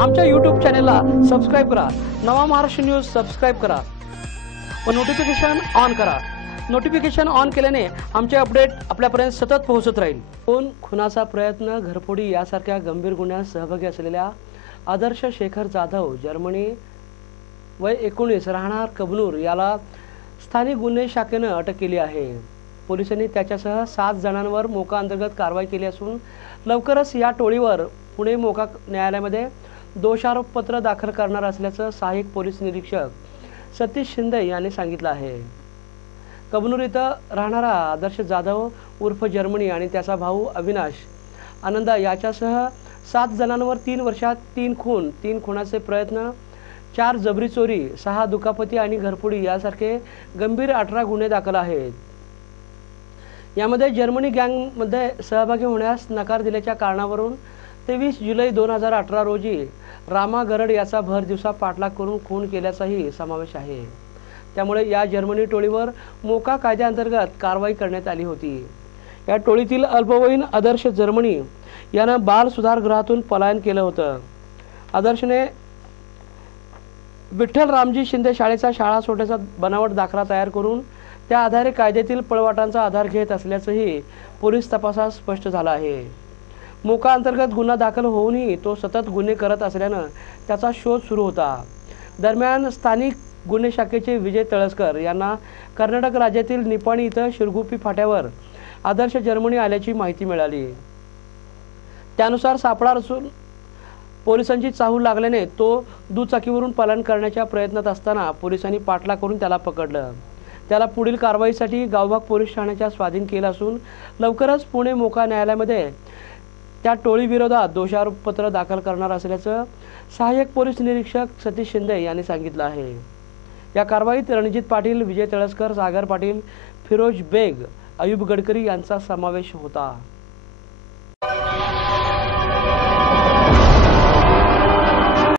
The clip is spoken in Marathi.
आमच्या YouTube चॅनेलला सबस्क्राइब करा। नवा महाराष्ट्र न्यूज सबस्क्राइब करा व नोटिफिकेशन ऑन करा। नोटिफिकेशन ऑन केल्याने आमचे अपडेट आपल्यापर्यंत सतत पोहोचत राहील। खुनाचा प्रयत्न, घरफोडी यासारख्या गंभीर गुन्ह्यात सहभागी असलेल्या आदर्श शेखर जाधव जर्मनी वय 19 राहणार कबनूर याला स्थानिक गुन्हे शाखेने अटक केली आहे। पोलिसांनी त्याच्यासह 7 जणांवर मोका अंतर्गत कारवाई केली असून लवकरच या टोळीवर पुणे मोका न्यायालयामध्ये दोषारोपपत्र दाखल करणार असल्याचं सहाय्यक पोलीस निरीक्षक सतीश शिंदे यांनी सांगितलं आहे। कबनूर इथं राहणारा आदर्श जाधव उर्फ जर्मनी आणि त्याचा भाऊ अविनाश आनंदा याच्यासह 7 जणांवर 3 वर्षात 3 खून, 3 खुनाचे प्रयत्न, 4 जबरी चोरी, 6 दुखापती आणि घरफोडी यासारखे गंभीर 18 गुन्हे दाखल आहेत। यामध्ये जर्मनी गँगमध्ये सहभागी होण्यास नकार दिल्याच्या कारणावरून 23 जुलै 2018 रोजी रामा गरड याचा भर दिवसा पाठलाग करून खून केल्याचाही समावेश आहे। त्यामुळे या जर्मनी टोळीवर मोका कायद्याअंतर्गत कारवाई करण्यात आली होती। या टोळीतील अल्पवयीन आदर्श जर्मनी यानं बाल सुधारगृहातून पलायन केलं होतं। आदर्शने विठ्ठल रामजी शिंदे शाळेचा शाळा सोडण्याचा बनावट दाखला तयार करून त्या आधारे कायद्यातील पळवाटांचा आधार घेत असल्याचंही पोलीस तपासात स्पष्ट झालं आहे। मोका अंतर्गत गुन्हा दाखल होऊनही तो सतत गुन्हे करत असल्यानं त्याचा शोध सुरू होता। दरम्यान स्थानिक गुन्हे शाखेचे विजय तळसकर यांना कर्नाटक राज्यातील निपाणी इथं शिरगुप्पी फाट्यावर आदर्श जर्मनी आल्याची माहिती मिळाली। त्यानुसार सापळा रचून पोलिसांची चाहूल लागल्याने तो दुचाकीवरून पलायन करण्याच्या प्रयत्नात असताना पोलिसांनी पाठलाग करून त्याला पकडलं। त्याला पुढील कारवाईसाठी गावभाग पोलीस ठाण्याच्या स्वाधीन केलं असून लवकरच पुणे मोका न्यायालयामध्ये त्या टोळीविरोधात दोषारोपपत्र दाखल करणार असल्याचं सहाय्यक पोलीस निरीक्षक सतीश शिंदे यांनी सांगितलं आहे। या कारवाईत रणजित पाटील, विजय तळसकर, सागर पाटील, फिरोज बेग, अयूब गडकरी यांचा समावेश होता।